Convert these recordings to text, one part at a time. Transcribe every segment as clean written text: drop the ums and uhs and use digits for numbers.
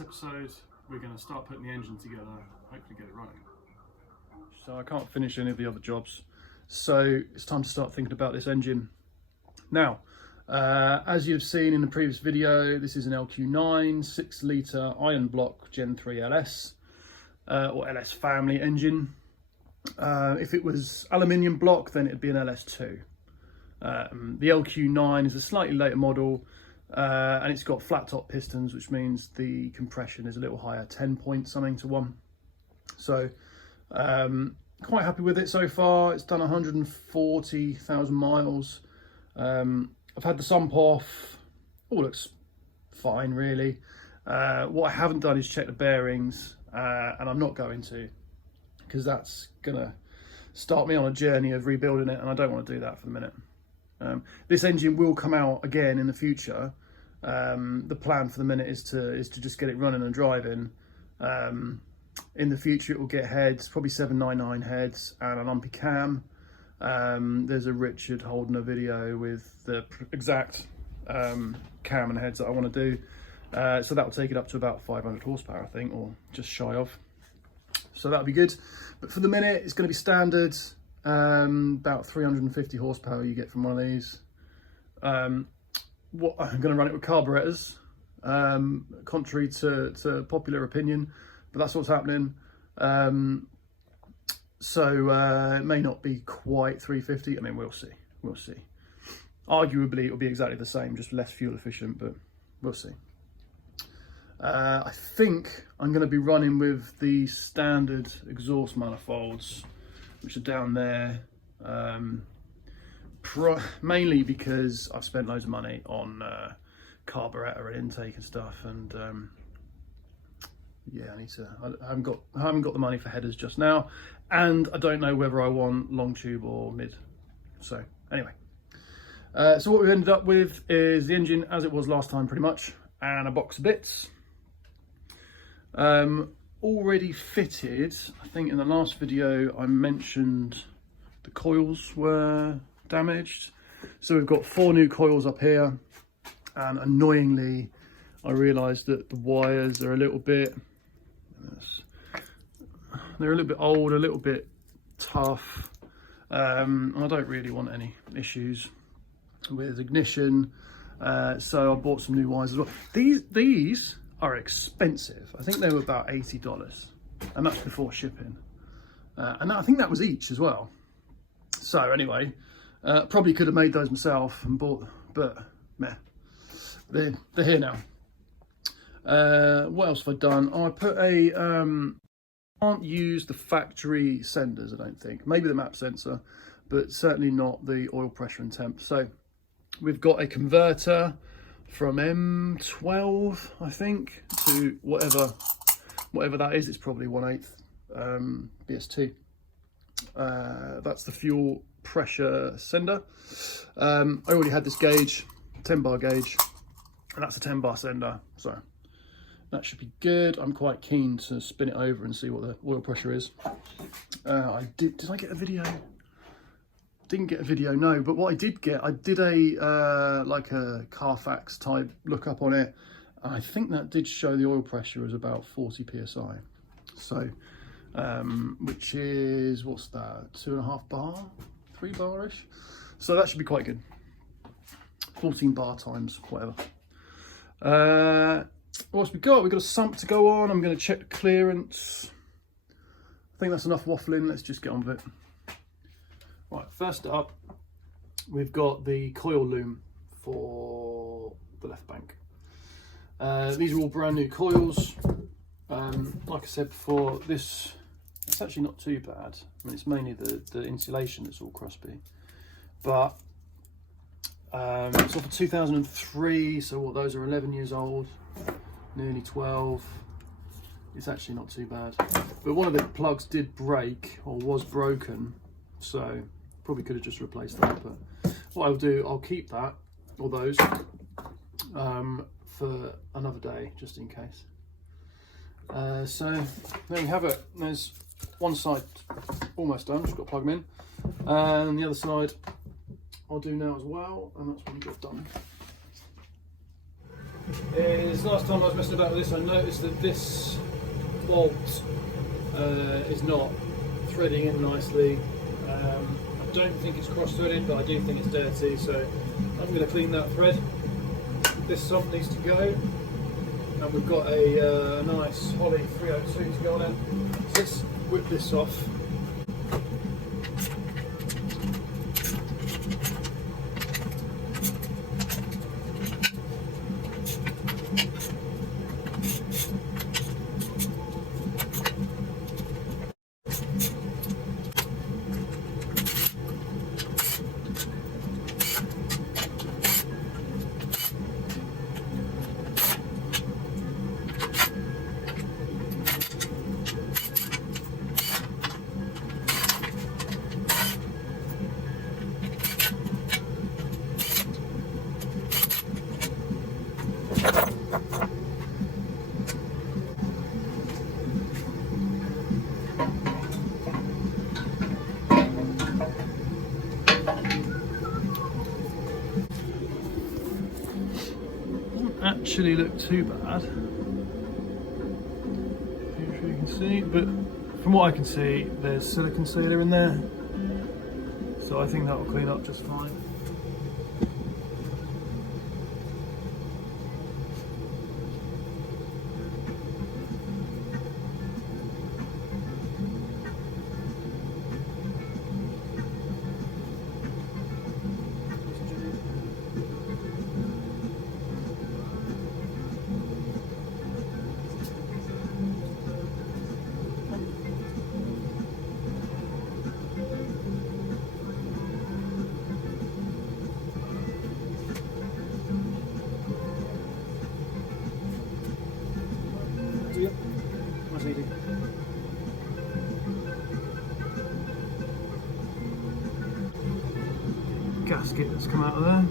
this episode we're going to start putting the engine together, hopefully get it running. So I can't finish any of the other jobs, so it's time to start thinking about this engine. Now, as you've seen in the previous video, this is an LQ9 6 litre iron block Gen 3 LS or LS family engine. If it was aluminium block, then it'd be an LS2. The LQ9 is a slightly later model, and it's got flat top pistons, which means the compression is a little higher, 10 point something to 1. So quite happy with it so far. It's done 140,000 miles. I've had the sump off, all looks fine really. What I haven't done is check the bearings, and I'm not going to, because that's gonna start me on a journey of rebuilding it, and I don't want to do that for the minute. This engine will come out again in the future. The plan for the minute is to just get it running and driving. In the future it will get heads, probably 799 heads and a lumpy cam. There's a Richard holding a video with the exact cam and heads that I want to do. So that will take it up to about 500 horsepower, I think, or just shy of. So that'll be good. But for the minute, it's going to be standard. About 350 horsepower you get from one of these. What I'm going to run it with carburetors, contrary to popular opinion, but that's what's happening. So it may not be quite 350. I mean, we'll see. We'll see. Arguably, it will be exactly the same, just less fuel efficient, but we'll see. I think I'm going to be running with the standard exhaust manifolds, which are down there, mainly because I've spent loads of money on carburetor and intake and stuff, and yeah, I haven't got the money for headers just now, and I don't know whether I want long tube or mid. So anyway, so what we've ended up with is the engine as it was last time pretty much, and a box of bits. Already fitted. I think in the last video I mentioned the coils were damaged, so we've got 4 new coils up here, and annoyingly I realized that the wires are a little bit old, a little bit tough. I don't really want any issues with ignition, so I bought some new wires as well. These are expensive. I think they were about $80, and that's before shipping. And I think that was each as well. So anyway, probably could have made those myself and bought, but meh, they're here now. What else have I done? Oh, I put a, can't use the factory senders, I don't think. Maybe the map sensor, but certainly not the oil pressure and temp. So we've got a converter from M12, I think, to whatever that is. It's probably 1/8 BST. That's the fuel pressure sender. I already had this gauge, 10 bar gauge, and that's a 10 bar sender, so that should be good. I'm quite keen to spin it over and see what the oil pressure is. Did I get a video? Didn't get a video, no, but what I did get, I did a like a Carfax type lookup on it, and I think that did show the oil pressure is about 40 psi. So which is, what's that, 2.5 bar, 3 bar-ish? So that should be quite good. 14 bar times whatever. What else we got? We've got a sump to go on. I'm going to check the clearance. I think that's enough waffling. Let's just get on with it. Right, first up, we've got the coil loom for the left bank. These are all brand new coils. Like I said before, it's actually not too bad. I mean, it's mainly the insulation that's all crusty. But it's off of 2003, so what, those are 11 years old, nearly 12. It's actually not too bad. But one of the plugs did break, or was broken, so probably could have just replaced that. But what I'll do, I'll keep that, or those, for another day, just in case. So there you have it. There's one side almost done, just got to plug them in, and the other side I'll do now as well, and that's what we got done. is last time I was messing about with this, I noticed that this bolt is not threading in nicely. I don't think it's cross-threaded, but I do think it's dirty, so I'm going to clean that thread. This sump needs to go, and we've got a nice Holley 302 to go on it. So let's whip this off. Actually look too bad, if you can see, but from what I can see there's silicone sealer in there, so I think that will clean up just fine. Gasket that's come out of there.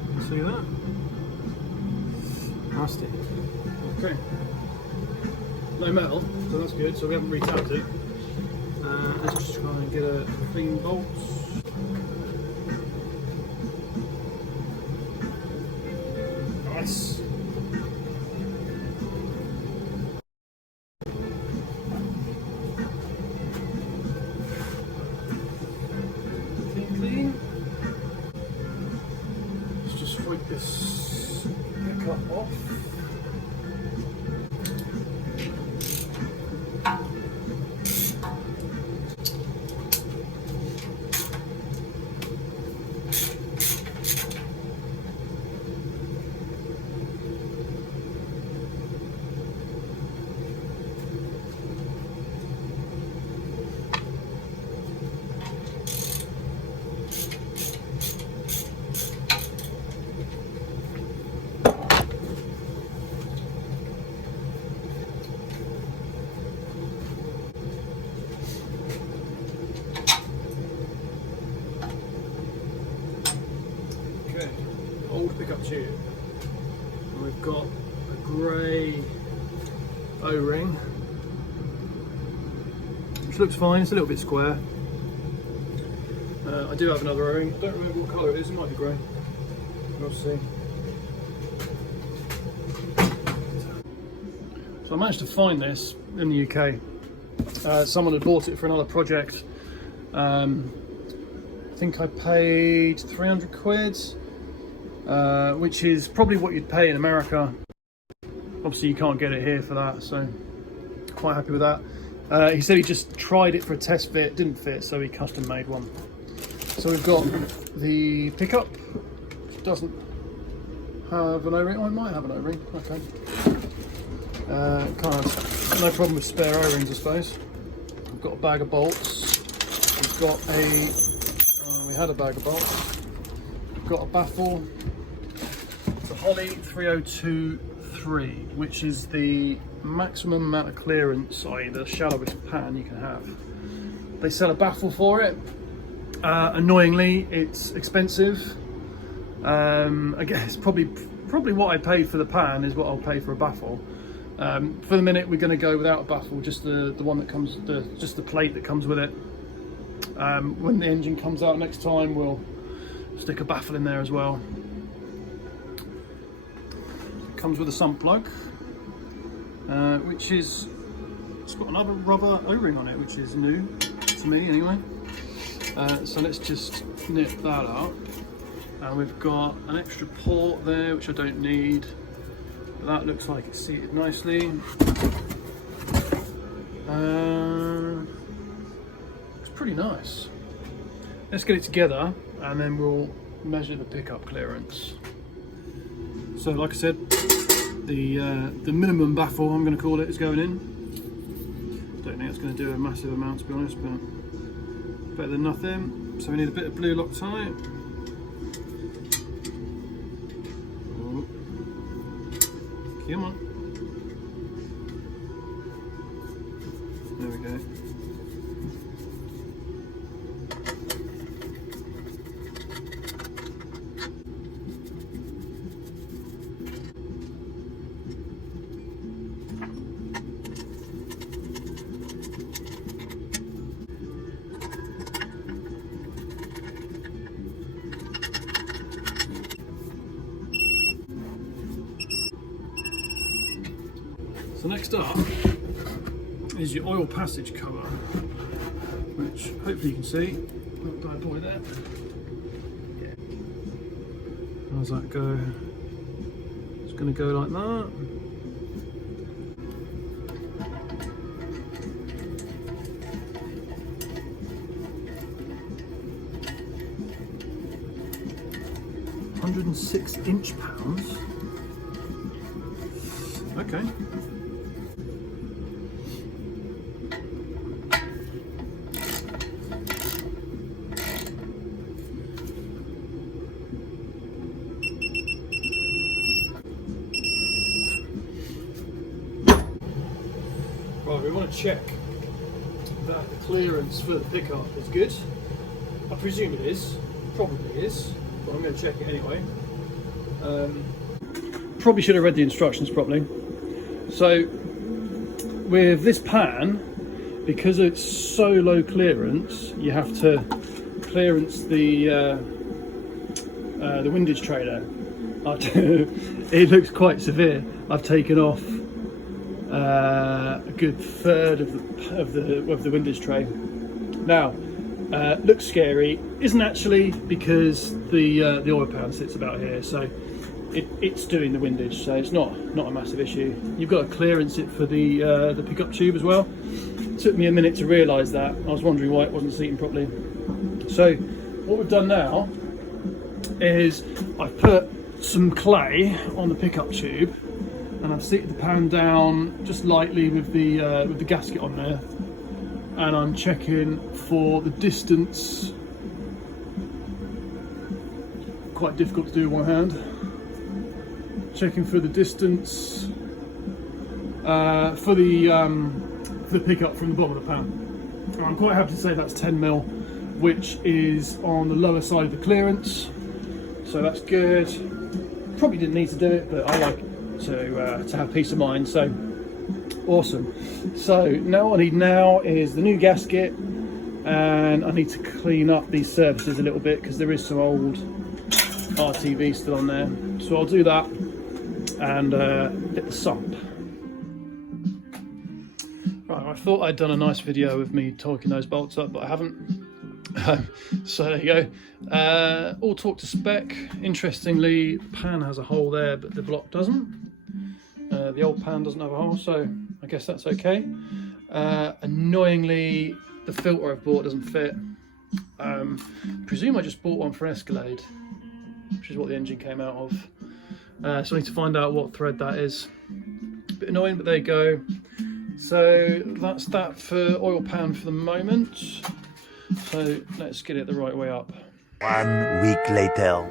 You can see that? Nasty. Okay. No metal, so that's good, so we haven't retapped it. Let's just try and get a clean bolt. Nice. Clean. Let's just wipe this pickup off. Old pickup tube. We've got a grey O-ring, which looks fine. It's a little bit square. I do have another O-ring. I don't remember what colour it is. It might be grey. We'll see. So I managed to find this in the UK. Someone had bought it for another project. I think I paid 300 quid. Which is probably what you'd pay in America. Obviously you can't get it here for that, so quite happy with that. He said he just tried it for a test fit, didn't fit, so he custom made one. So we've got the pickup, doesn't have an O-ring. Oh, it might have an O-ring, okay. Can't, no problem with spare O-rings, I suppose. We've got a bag of bolts. We've got we had a bag of bolts. We've got a baffle. The Holley 302-3, which is the maximum amount of clearance, i.e. the shallowest pan you can have. They sell a baffle for it. Annoyingly, it's expensive. I guess probably what I paid for the pan is what I'll pay for a baffle. For the minute, we're going to go without a baffle, just the one that comes, just the plate that comes with it. When the engine comes out next time, we'll stick a baffle in there as well. comes with a sump plug, which is, it's got another rubber O-ring on it, which is new to me anyway. So let's just nip that up. And we've got an extra port there, which I don't need. But that looks like it's seated nicely. It's pretty nice. Let's get it together and then we'll measure the pickup clearance. So like I said, the minimum baffle, I'm going to call it, is going in. Don't think it's going to do a massive amount, to be honest, but better than nothing. So we need a bit of blue Loctite. Oh. Come on. There we go. So next up is your oil passage cover, which hopefully you can see. Not bad boy there. Yeah. How's that go? It's going to go like that. £106 inch. Okay. Right, we want to check that the clearance for the pickup is good. I presume it is, probably is, but I'm going to check it anyway. Probably should have read the instructions properly. So with this pan, because it's so low clearance, you have to clearance the windage trailer. It looks quite severe. I've taken off a good third of the windage tray. Now, looks scary, isn't actually, because the oil pan sits about here, so it's doing the windage, so it's not a massive issue. You've got to clearance it for the pickup tube as well. It took me a minute to realise that. I was wondering why it wasn't seating properly. So what we've done now is I've put some clay on the pickup tube, and I've seated the pan down just lightly with the gasket on there, and I'm checking for the distance. Quite difficult to do with one hand. Checking for the distance for the pickup from the bottom of the pan. And I'm quite happy to say that's 10mm, which is on the lower side of the clearance, so that's good. Probably didn't need to do it, but I like to have peace of mind, so awesome. So now what I need now is the new gasket, and I need to clean up these surfaces a little bit because there is some old RTV still on there, so I'll do that and hit the sump. Right, I thought I'd done a nice video of me torquing those bolts up, but I haven't. So there you go. All torqued to spec. Interestingly, the pan has a hole there, but the block doesn't. The old pan doesn't have a hole, so I guess that's okay. Annoyingly, the filter I've bought doesn't fit. Presume I just bought one for Escalade, which is what the engine came out of. So I need to find out what thread that is. A bit annoying, but there you go. So that's that for oil pan for the moment. So let's get it the right way up. 1 week later.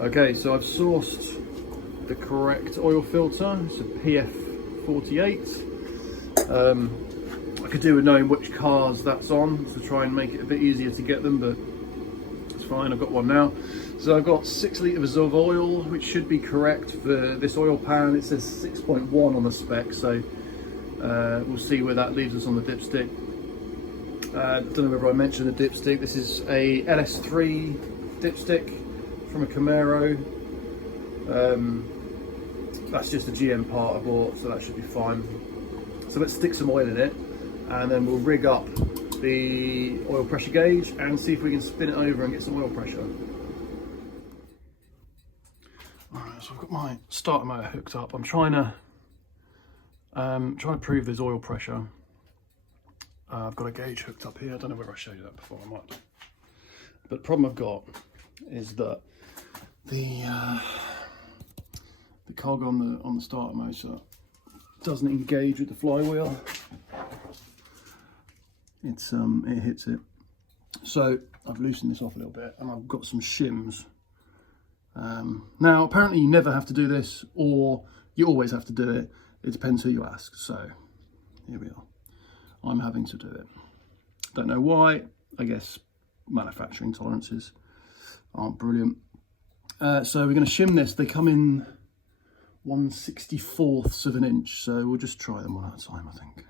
Okay, so I've sourced the correct oil filter. It's a PF48. I could do with knowing which cars that's on to try and make it a bit easier to get them, but it's fine, I've got one now. So I've got 6 litres of oil, which should be correct for this oil pan. It says 6.1 on the spec, so we'll see where that leaves us on the dipstick. Don't know whether I mentioned the dipstick. This is a LS3 dipstick from a Camaro. That's just a GM part I bought, so that should be fine. So let's stick some oil in it, and then we'll rig up the oil pressure gauge and see if we can spin it over and get some oil pressure. Alright, so I've got my starter motor hooked up. I'm trying to prove there's oil pressure. I've got a gauge hooked up here. I don't know whether I showed you that before, I might. But the problem I've got is that the cog on the starter motor doesn't engage with the flywheel. It hits it. So I've loosened this off a little bit, and I've got some shims. Now apparently you never have to do this, or you always have to do it. It depends who you ask. So here we are. I'm having to do it. Don't know why. I guess manufacturing tolerances aren't brilliant. So we're going to shim this. They come in 1/64 of an inch, so we'll just try them one at a time, I think.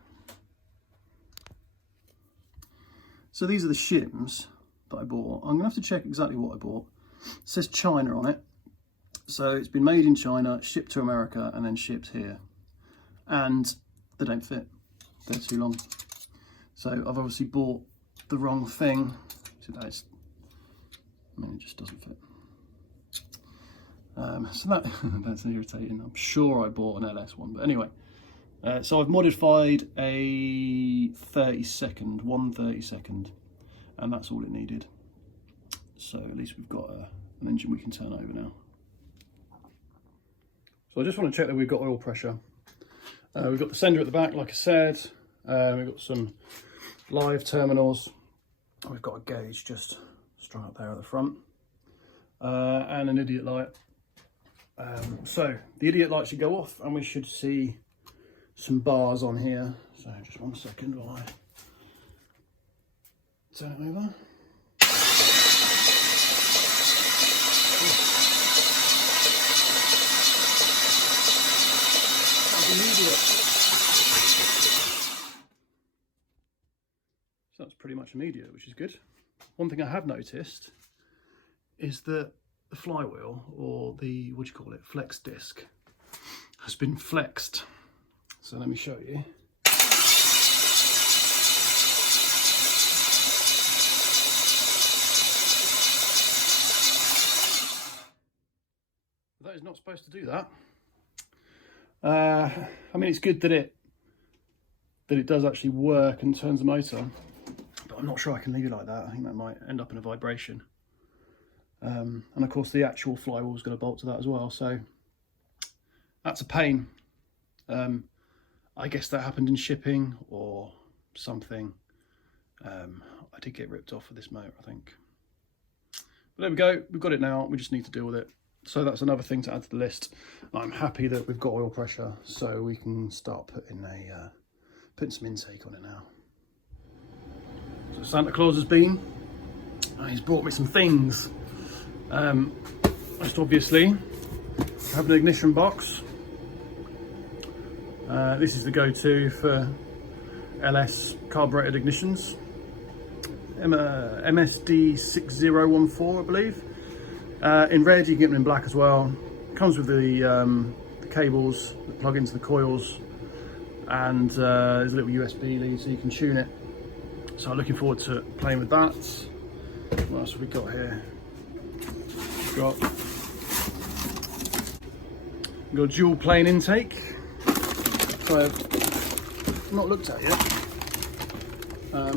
So these are the shims that I bought. I'm going to have to check exactly what I bought. It says China on it. So it's been made in China, shipped to America, and then shipped here. And they don't fit. They're too long. So I've obviously bought the wrong thing. So it just doesn't fit. So that's irritating. I'm sure I bought an LS one, but anyway. So I've modified a 1/32, and that's all it needed. So at least we've got an engine we can turn over now. So I just want to check that we've got oil pressure. We've got the sender at the back, like I said. We've got some live terminals. We've got a gauge just straight up there at the front, and an idiot light. So the idiot light should go off, and we should see some bars on here. So just 1 second while I turn it over. So that's pretty much immediate, which is good. One thing I have noticed is that the flywheel, or the, what do you call it, flex disc, has been flexed. So let me show you. That is not supposed to do that. I mean, it's good that it does actually work and turns the motor, but I'm not sure I can leave it like that. I think that might end up in a vibration. And of course the actual flywheel is going to bolt to that as well, so that's a pain. I guess that happened in shipping or something. I did get ripped off with this motor, I think. But there we go, we've got it now, we just need to deal with it. So that's another thing to add to the list. I'm happy that we've got oil pressure, so we can start putting some intake on it now. So Santa Claus has been, and he's brought me some things. Most obviously, I have an ignition box. This is the go-to for LS carbureted ignitions. MSD 6014, I believe. In red, you can get them in black as well. Comes with the cables that plug into the coils, and there's a little USB lead so you can tune it. So I'm looking forward to playing with that. What else have we got here? We've got a dual plane intake, so I've not looked at yet.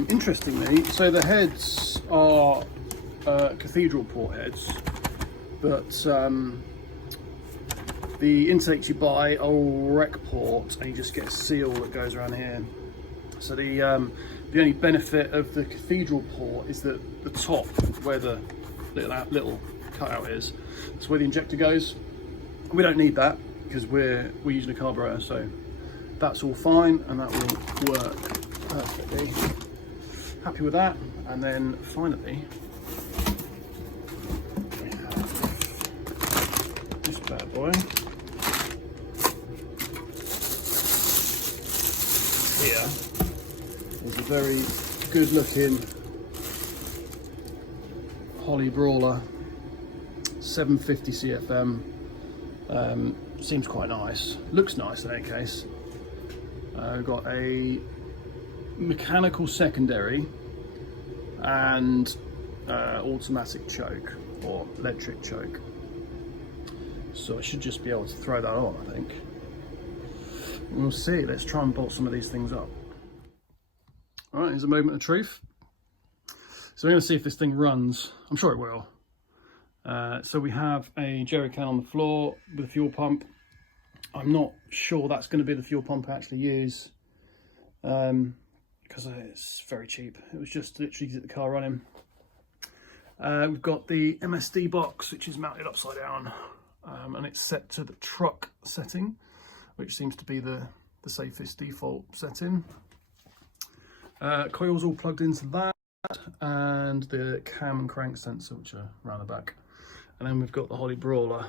Interestingly, so the heads are cathedral port heads, but the intakes you buy are all rec port, and you just get a seal that goes around here. So the only benefit of the cathedral port is that the top, where the little cutout is, that's where the injector goes. We don't need that because we're using a carburetor, so that's all fine, and that will work perfectly. Happy with that. And then finally, we have this bad boy here. Is a very good looking Holley Brawler 750 CFM Seems quite nice. Looks nice in any case. We've got a mechanical secondary and automatic choke or electric choke. So I should just be able to throw that on, I think. We'll see. Let's try and bolt some of these things up. All right, here's a moment of truth. So we're going to see if this thing runs. I'm sure it will. So we have a jerry can on the floor with a fuel pump. I'm not sure that's going to be the fuel pump I actually use because it's very cheap. It was just literally to get the car running. We've got the MSD box, which is mounted upside down, and it's set to the truck setting, which seems to be the safest default setting. Coil's all plugged into that, and the cam and crank sensor, which are around the back. And then we've got the Holley brawler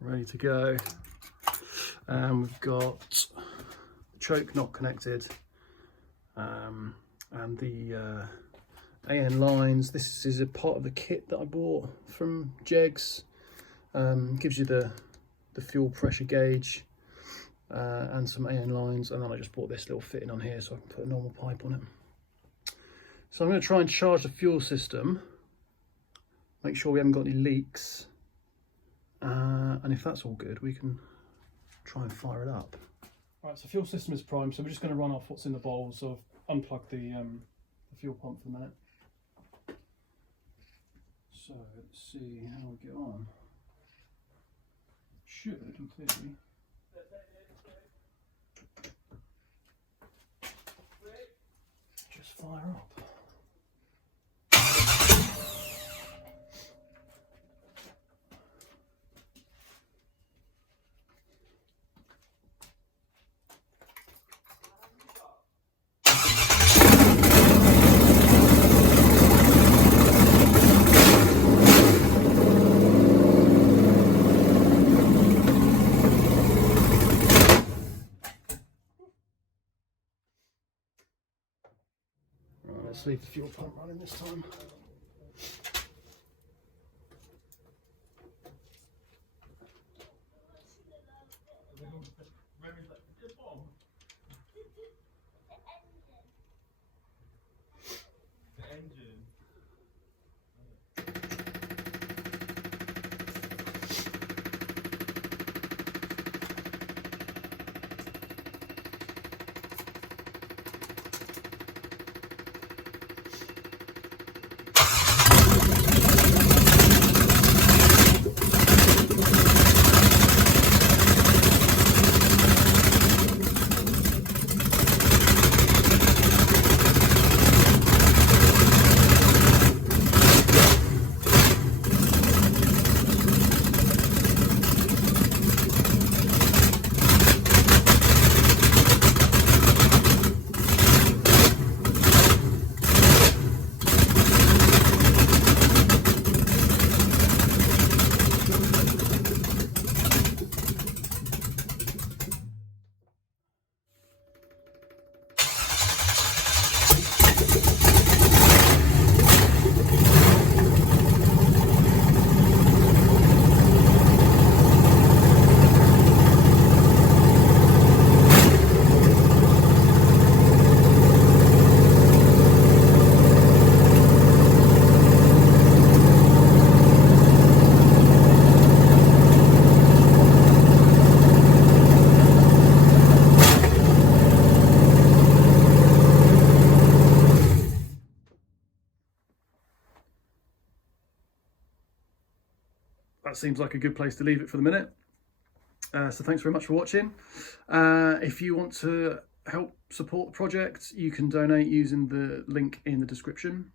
ready to go. And we've got the choke not connected, and the AN lines. This is a part of the kit that I bought from Jegs. Gives you the fuel pressure gauge and some AN lines, and then I just bought this little fitting on here so I can put a normal pipe on it. So I'm going to try and charge the fuel system, make sure we haven't got any leaks, and if that's all good, we can try and fire it up. Right, so fuel system is primed, so we're just going to run off what's in the bowl. So I've unplugged the fuel pump for a minute. So let's see how we get on. Should, in theory. Just fire up. Let's leave the fuel pump running this time. That seems like a good place to leave it for the minute. So thanks very much for watching. If you want to help support the project, you can donate using the link in the description.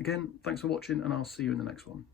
Again, thanks for watching, and I'll see you in the next one.